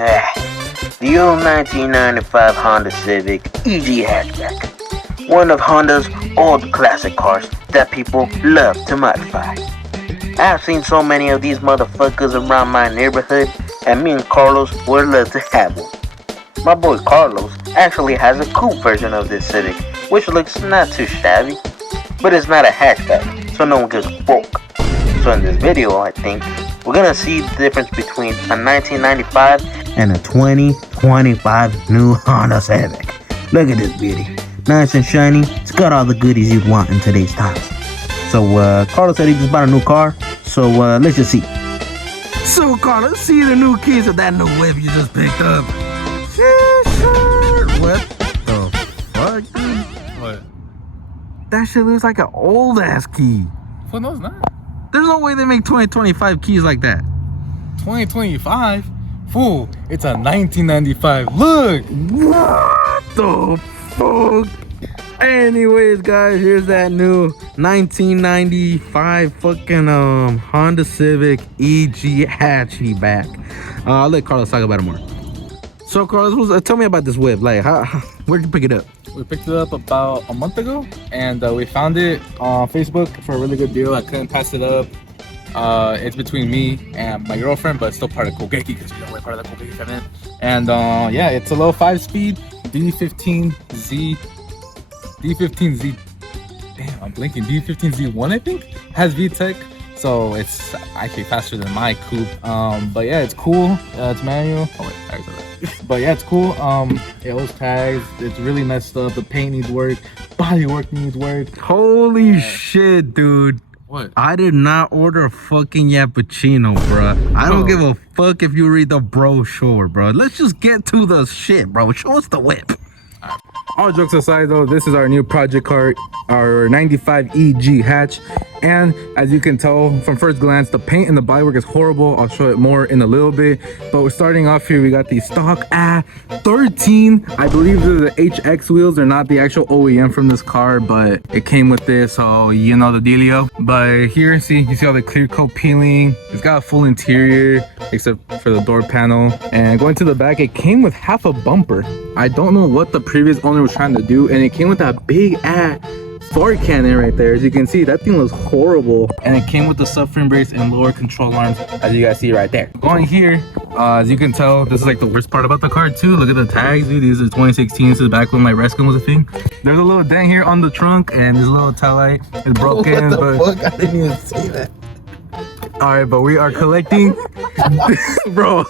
The old 1995 Honda Civic EG hatchback. One of Honda's old classic cars that people love to modify. I've seen so many of these motherfuckers around my neighborhood, and me and Carlos would love to have one. My boy Carlos actually has a coupe version of this Civic, which looks not too shabby, but it's not a hatchback, so no one gets broke. So in this video, I think, we're gonna see the difference between a 1995 and a 2025 new Honda Civic. Look at this beauty. Nice and shiny. It's got all the goodies you'd want in today's times. So Carlos said he just bought a new car, so let's just see. So Carlos, see the new keys of that new whip you just picked up. Sure. What the fuck, dude? What? That shit looks like an old ass key. Well, no, it's not. There's no way they make 2025 keys like that. 2025? Fool, it's a 1995. Look! What the fuck? Anyways, guys, here's that new 1995 fucking Honda Civic EG hatchback. I'll let Carlos talk about it more. So, Carlos, tell me about this whip. Like, where'd you pick it up? We picked it up about a month ago, and we found it on Facebook for a really good deal. I couldn't pass it up. It's between me and my girlfriend, but it's still part of Kogeki because we're part of the Kogeki family. And yeah, it's a low 5-speed D15Z. Damn, I'm blinking. D15Z1, I think, has VTEC, so it's actually faster than my coupe. But yeah, it's cool. It's manual. Oh wait, I said that. But yeah, it's cool. It holds tags. It's really messed up. The paint needs work. Body work needs work. Holy shit, dude. What? I did not order a fucking Yappuccino, bro. I don't give a fuck if you read the brochure, bro. Let's just get to the shit, bro. Show us the whip. All jokes aside, though, this is our new project car, our 95 EG hatch. And as you can tell from first glance, the paint and the bodywork is horrible. I'll show it more in a little bit. But we're starting off here. We got the stock 13. I believe they're the HX wheels. They're not the actual OEM from this car, but it came with this, so you know the dealio. But here, you see all the clear coat peeling. It's got a full interior, except for the door panel. And going to the back, it came with half a bumper. I don't know what the previous owner was trying to do, and it came with that big ass fart cannon right there. As you can see, that thing was horrible. And it came with the subframe brace and lower control arms, as you guys see right there. Going here, as you can tell, this is like the worst part about the car too. Look at the tags, dude. These are 2016. This is back when my Rescue was a thing. There's a little dent here on the trunk, and this little tail light is broken. What the fuck? I didn't even see that. All right, but we are collecting, bro.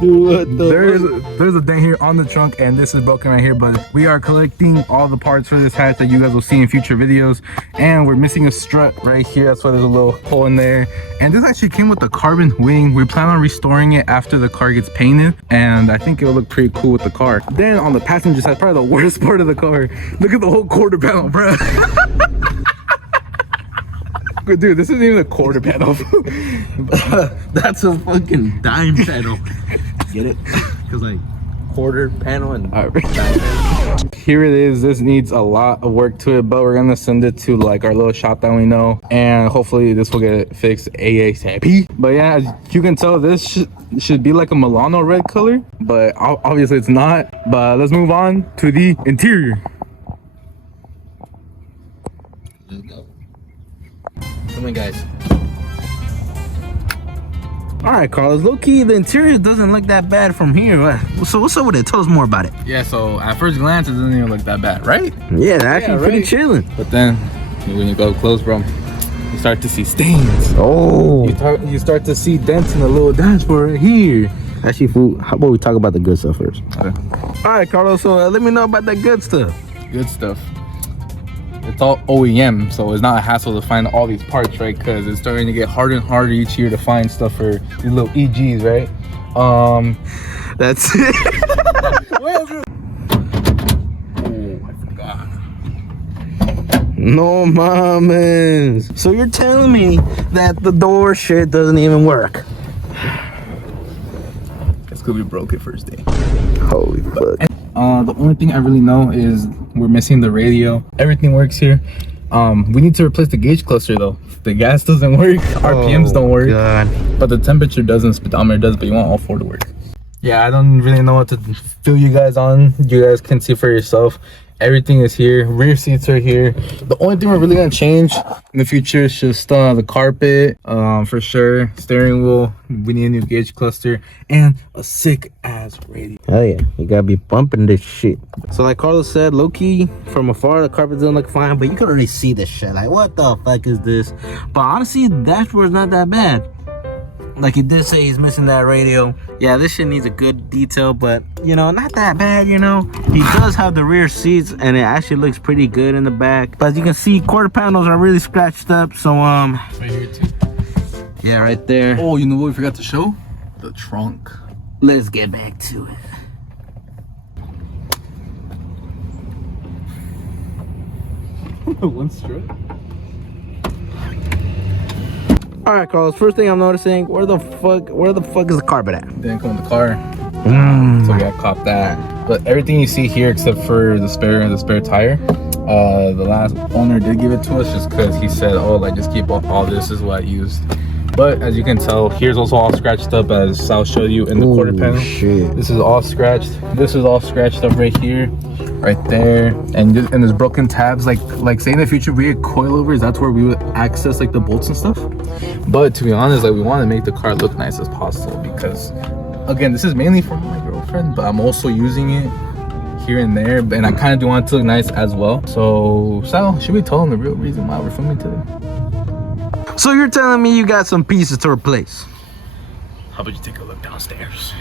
Dude, there's a dent here on the trunk, and this is broken right here. But we are collecting all the parts for this hatch that you guys will see in future videos. And we're missing a strut right here. That's why there's a little hole in there. And this actually came with the carbon wing. We plan on restoring it after the car gets painted, and I think it will look pretty cool with the car. Then on the passenger side, probably the worst part of the car. Look at the whole quarter panel, bro. Dude, this isn't even a quarter panel. That's a fucking dime panel. Get it? Because like quarter panel and dime panel. Here it is. This needs a lot of work to it, but we're gonna send it to like our little shop that we know, and hopefully this will get fixed ASAP. But yeah, as you can tell, this should be like a Milano red color, but obviously it's not. But let's move on to the interior. Let's go. Come on, guys. All right, Carlos, low-key, the interior doesn't look that bad from here. So what's up with it? Tell us more about it. Yeah, so at first glance, it doesn't even look that bad, right? Yeah, actually pretty chilling. But then, when you go close, bro, you start to see stains. Oh. You start to see dents in the little dashboard right here. Actually, fool, how about we talk about the good stuff first? Okay. All right, Carlos, so let me know about that good stuff. Good stuff. It's all OEM, so it's not a hassle to find all these parts, right? Because it's starting to get harder and harder each year to find stuff for these little EGs, right? That's it. Oh, I forgot. No mames. So you're telling me that the door shit doesn't even work? It's gonna be broken first day. Holy fuck. The only thing I really know is we're missing the radio. Everything works here. We need to replace the gauge cluster though. The gas doesn't work, RPMs don't work, God. but the temperature does and speedometer does, but you want all four to work. Yeah, I don't really know what to fill you guys on. You guys can see for yourself. Everything is here. Rear seats are here. The only thing we're really gonna change in the future is just the carpet, for sure. Steering wheel. We need a new gauge cluster and a sick ass radio. Hell yeah, you gotta be bumping this shit. So like Carlos said, low key from afar the carpet doesn't look fine, but you can already see this shit. Like, what the fuck is this? But honestly, the dashboard's not that bad. Like he did say he's missing that radio. Yeah, this shit needs a good detail, but you know, not that bad, you know. He does have the rear seats and it actually looks pretty good in the back. But as you can see, quarter panels are really scratched up. So right here too. Yeah, right there. Oh, you know what we forgot to show? The trunk. Let's get back to it. One strip. All right, Carlos. First thing I'm noticing, where the fuck is the carpet at? Didn't come with the car, so we got caught that. But everything you see here, except for the spare tire, the last owner did give it to us just because he said, "Oh, like just keep all this is what I used." But as you can tell, here's also all scratched up, as Sal showed you in the quarter panel. Shit. This is all scratched. This is all scratched up right here, right there, and there's broken tabs. Like say in the future we had coilovers, that's where we would access like the bolts and stuff. But to be honest, like we want to make the car look nice as possible because, again, this is mainly for my girlfriend, but I'm also using it here and there, and I kind of do want it to look nice as well. So Sal, should we tell him the real reason why we're filming today? So you're telling me you got some pieces to replace? How about you take a look downstairs?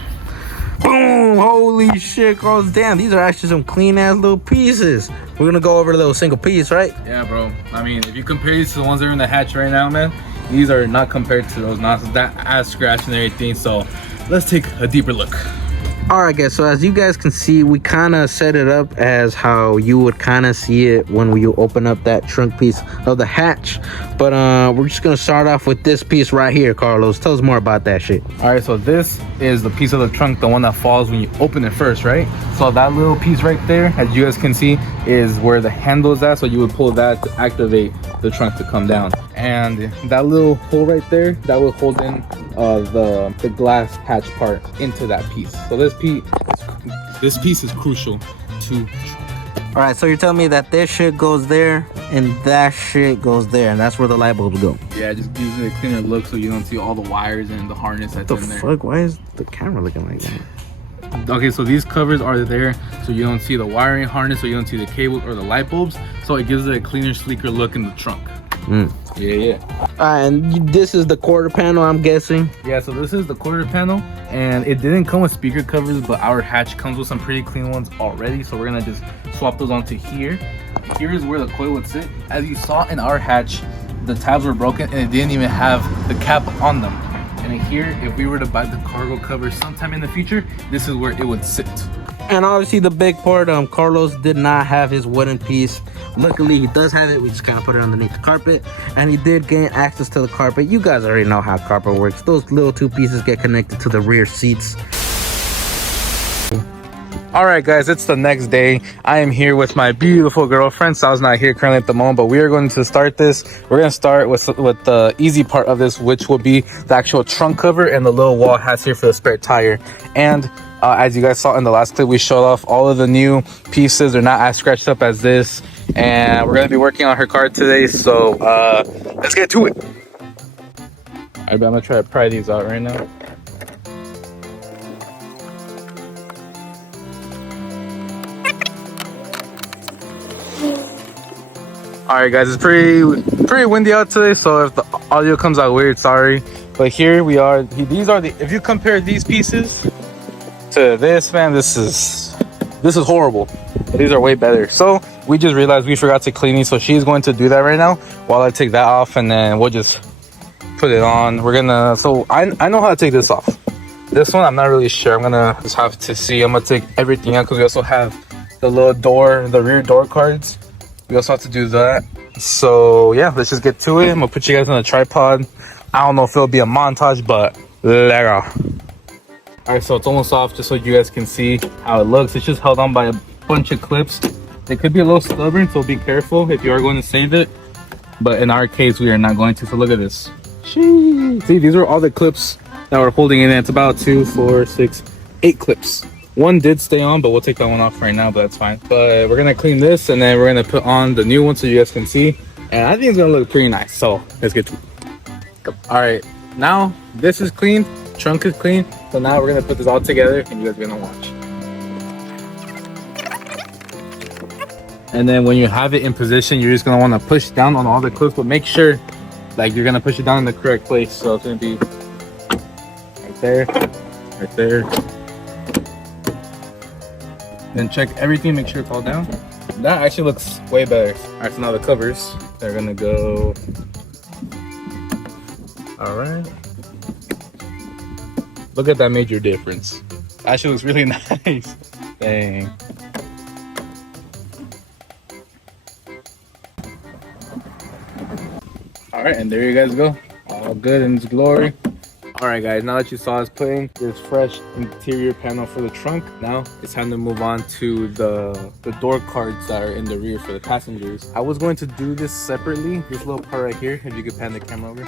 Boom! Holy shit, Carlos. Damn, these are actually some clean ass little pieces. We're gonna go over the little single piece, right? Yeah, bro. I mean, if you compare these to the ones that are in the hatch right now, man, these are not compared to those, not that as scratched and everything. So let's take a deeper look. All right, guys, so as you guys can see, we kind of set it up as how you would kind of see it when you open up that trunk piece of the hatch. But we're just gonna start off with this piece right here. Carlos, tell us more about that shit. All right, so this is the piece of the trunk, the one that falls when you open it first, right? So that little piece right there, as you guys can see, is where the handle is at. So you would pull that to activate the trunk to come down, and that little hole right there, that will hold in the glass hatch part into that piece. So this piece is crucial to. All right, so you're telling me that this shit goes there and that shit goes there, and that's where the light bulbs go. Yeah, it just gives it a cleaner look so you don't see all the wires and the harness that's in there. Fuck, why is the camera looking like that? Okay, so these covers are there so you don't see the wiring harness, so you don't see the cable or the light bulbs, so it gives it a cleaner, sleeker look in the trunk. Yeah. All right, and this is the quarter panel, I'm guessing. Yeah, so this is the quarter panel, and it didn't come with speaker covers, but our hatch comes with some pretty clean ones already, so we're gonna just swap those onto here. Here is where the coil would sit. As you saw in our hatch, the tabs were broken and it didn't even have the cap on them. And here, if we were to buy the cargo cover sometime in the future, this is where it would sit. And obviously the big part, Carlos did not have his wooden piece. Luckily he does have it. We just kind of put it underneath the carpet, and he did gain access to the carpet. You guys already know how carpet works. Those little two pieces get connected to the rear seats. All right, guys, it's the next day. I am here with my beautiful girlfriend. Sal's not here currently at the moment, but we are going to start this. We're going to start with the easy part of this, which will be the actual trunk cover and the little wall has here for the spare tire. And as you guys saw in the last clip, we showed off all of the new pieces. They're not as scratched up as this, and we're going to be working on her car today, so let's get to it. All right, I'm going to try to pry these out right now. All right, guys, it's pretty windy out today, so if the audio comes out weird, sorry. But here we are. These are if you compare these pieces to this, man, this is horrible. These are way better. So we just realized we forgot to clean these, so she's going to do that right now while I take that off, and then we'll just put it on. So I know how to take this off. This one I'm not really sure. I'm gonna just have to see. I'm gonna take everything out because we also have the little door, the rear door cards. We also have to do that. So yeah, let's just get to it. I'm gonna put you guys on a tripod. I don't know if it'll be a montage, but let go. All right, so it's almost off, just so you guys can see how it looks. It's just held on by a bunch of clips. They could be a little stubborn, so be careful if you are going to save it. But in our case, we are not going to. So look at this. See, these are all the clips that we're holding in. It's about 2, 4, 6, 8 clips. One did stay on, but we'll take that one off right now, but that's fine. But we're gonna clean this and then we're gonna put on the new one so you guys can see. And I think it's gonna look pretty nice. So let's get to it. All right, now this is clean, trunk is clean. So now we're gonna put this all together and you guys are gonna watch. And then when you have it in position, you're just gonna wanna push down on all the clips, but make sure like you're gonna push it down in the correct place. So it's gonna be right there, right there. Then check everything, make sure it's all down. That actually looks way better. All right, so now the covers, they're gonna go. All right. Look at that major difference. Actually looks really nice. Dang. All right, and there you guys go. All good in its glory. All right, guys, now that you saw us putting this fresh interior panel for the trunk, now it's time to move on to the door cards that are in the rear for the passengers. I was going to do this separately. This little part right here, if you could pan the camera over.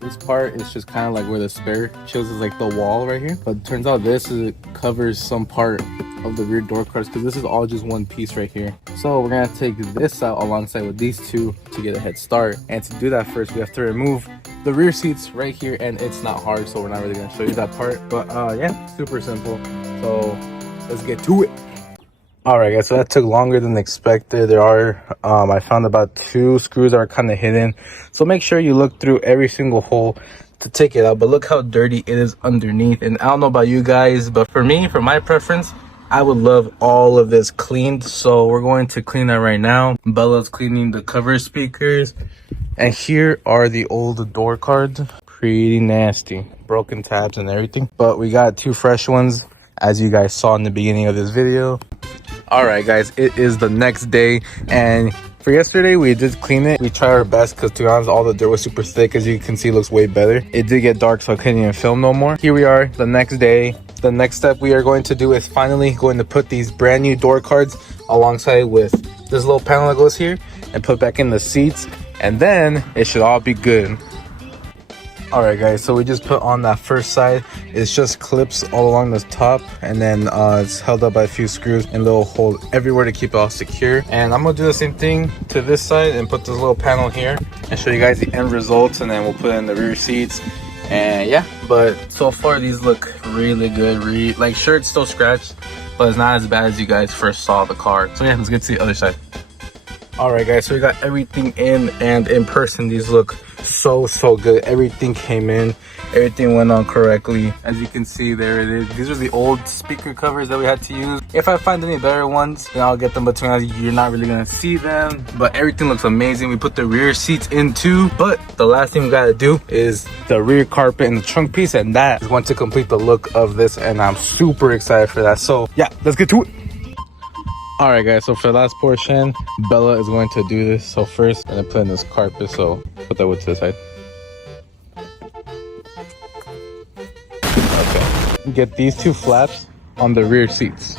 This part is just kind of like where the spare shows is like the wall right here. But it turns out this covers some part of the rear door cards because this is all just one piece right here. So we're gonna take this out alongside with these two to get a head start. And to do that, first we have to remove the rear seats right here, and it's not hard, so we're not really gonna show you that part. But yeah, super simple. So let's get to it. All right, guys, so that took longer than expected. There are I found about 2 screws that are kind of hidden, so make sure you look through every single hole to take it out. But look how dirty it is underneath. And I don't know about you guys, but for me, for my preference, I would love all of this cleaned. So we're going to clean that right now. Bella's cleaning the cover speakers. And here are the old door cards. Pretty nasty. Broken tabs and everything. But we got 2 fresh ones, as you guys saw in the beginning of this video. Alright guys, it is the next day. And for yesterday, we did clean it. We tried our best because, to be honest, all the dirt was super thick. As you can see, it looks way better. It did get dark, so I couldn't even film no more. Here we are the next day. The next step we are going to do is finally going to put these brand new door cards alongside with this little panel that goes here and put back in the seats. And then it should all be good. All right guys, so we just put on that first side. It's just clips all along the top, and then it's held up by a few screws and little hole everywhere to keep it all secure. And I'm gonna do the same thing to this side and put this little panel here and show you guys the end results, and then we'll put it in the rear seats. And yeah, but so far these look really good. Like, sure, it's still scratched, but it's not as bad as you guys first saw the car. So yeah, let's get to the other side. All right guys, so we got everything in, and in person these look so good. Everything came in, everything went on correctly. As you can see, there it is. These are the old speaker covers that we had to use. If I find any better ones, then I'll get them, but you're not really gonna see them. But everything looks amazing. We put the rear seats in too, but the last thing we gotta do is the rear carpet and the trunk piece, and that is going to complete the look of this, and I'm super excited for that. So yeah, let's get to it. All right guys, so for the last portion, Bella is going to do this. So first I'm gonna put in this carpet, so put that wood to the side. Okay, get these 2 flaps on the rear seats.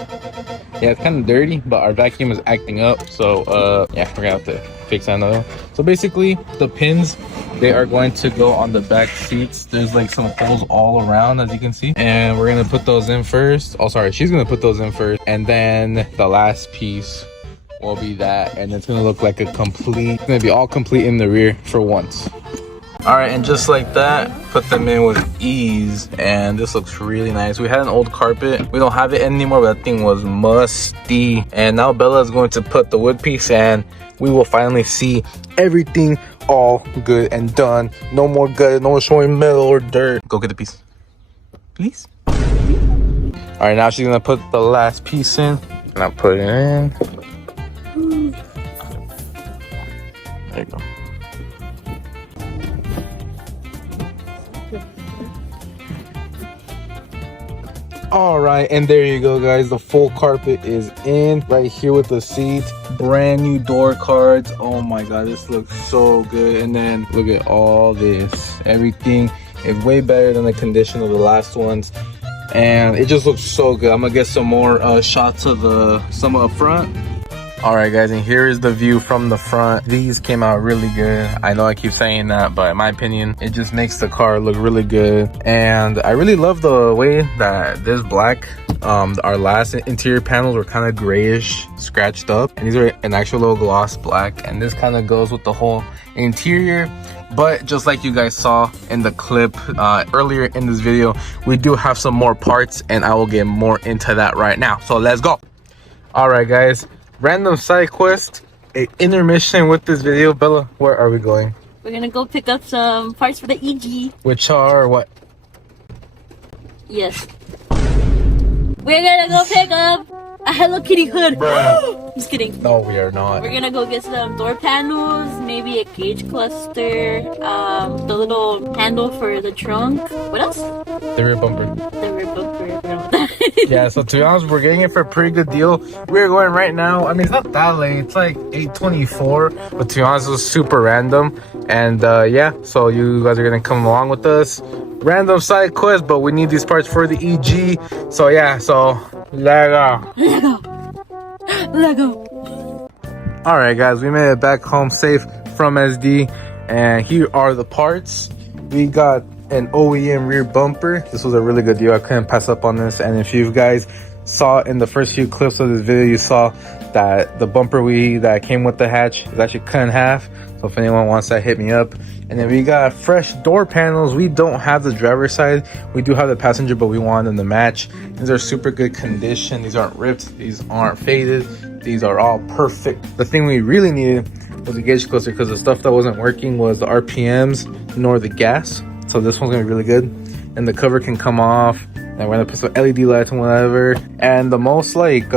Yeah, it's kind of dirty, but our vacuum is acting up, so yeah, we're gonna have to fix that another one. So basically the pins, they are going to go on the back seats. There's like some holes all around, as you can see, and we're gonna put those in first. Oh sorry, she's gonna put those in first, and then the last piece will be that, and it's gonna look like a complete, it's gonna be all complete in the rear for once. All right, and just like that, put them in with ease, and this looks really nice. We had an old carpet, we don't have it anymore, but that thing was musty. And now Bella is going to put the wood piece, and we will finally see everything all good and done. No more gutted, no more showing metal or dirt. Go get the piece, please. All right, now she's gonna put the last piece in, and I'll put it in. There you go. All right, and there you go guys, the full carpet is in right here with the seats, brand new door cards. Oh my god, this looks so good. And then look at all this, everything is way better than the condition of the last ones, and it just looks so good. I'm gonna get some more shots of some up front. All right, guys, and here is the view from the front. These came out really good. I know I keep saying that, but in my opinion, it just makes the car look really good. And I really love the way that this black, our last interior panels were kind of grayish, scratched up, and these are an actual little gloss black, and this kind of goes with the whole interior. But just like you guys saw in the clip earlier in this video, we do have some more parts, and I will get more into that right now. So let's go. All right, guys, random side quest, a intermission with this video. Bella, where are we going? We're gonna go pick up some parts for the EG. Which are what? Yes. We're gonna go pick up a Hello Kitty hood. Just kidding. No, we are not. We're gonna go get some door panels, maybe a gauge cluster, the little handle for the trunk. What else? The rear bumper. The rear bumper. Yeah, so to be honest, we're getting it for a pretty good deal. We're going right now. I mean, it's not that late. It's like 8:24, but to be honest, it was super random. And yeah, so you guys are gonna come along with us. Random side quest, but we need these parts for the EG. So yeah, so Lego. All right, guys, we made it back home safe from SD, and here are the parts. We got an OEM rear bumper. This was a really good deal. I couldn't pass up on this. And if you guys saw in the first few clips of this video, you saw that the bumper that came with the hatch is actually cut in half. So if anyone wants that, hit me up. And then we got fresh door panels. We don't have the driver's side, we do have the passenger, but we want them to match. These are super good condition. These aren't ripped, these aren't faded, these are all perfect. The thing we really needed was a gauge cluster, because the stuff that wasn't working was the RPMs nor the gas. So this one's gonna be really good, and the cover can come off, and we're gonna put some LED lights and whatever. And the most like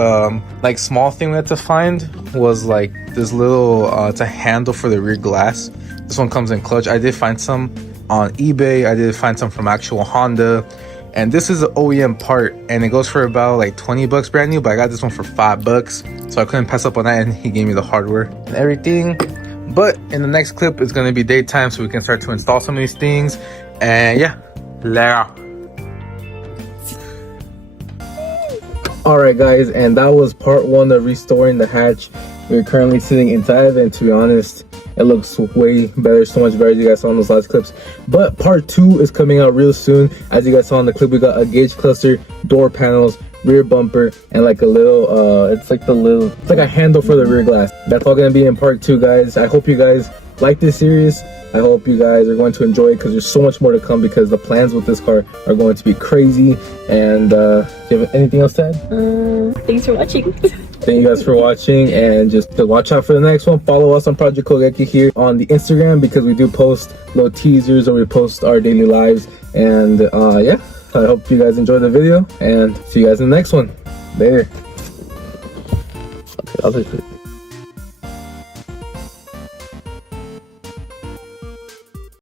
small thing we had to find was like this little it's a handle for the rear glass. This one comes in clutch. I did find some on eBay, I did find some from actual Honda, and this is an OEM part, and it goes for about like 20 bucks brand new, but I got this one for $5, so I couldn't pass up on that, and he gave me the hardware and everything. But in the next clip, it's gonna be daytime, so we can start to install some of these things. And yeah, Lego. All right, guys, and that was part one of restoring the hatch. We're currently sitting inside of it, and to be honest, it looks way better, so much better, as you guys saw in those last clips. But part two is coming out real soon. As you guys saw in the clip, we got a gauge cluster, door panels, rear bumper, and like a little it's like a handle for the rear glass. That's all gonna be in part two, guys. I hope you guys like this series. I hope you guys are going to enjoy it, because there's so much more to come, because the plans with this car are going to be crazy. And do you have anything else to add? Thanks for watching. Thank you guys for watching, and just to watch out for the next one. Follow us on Project Kogeki here on the Instagram, because we do post little teasers, or we post our daily lives. And yeah, I hope you guys enjoyed the video, and see you guys in the next one. Later. Okay, I'll take it.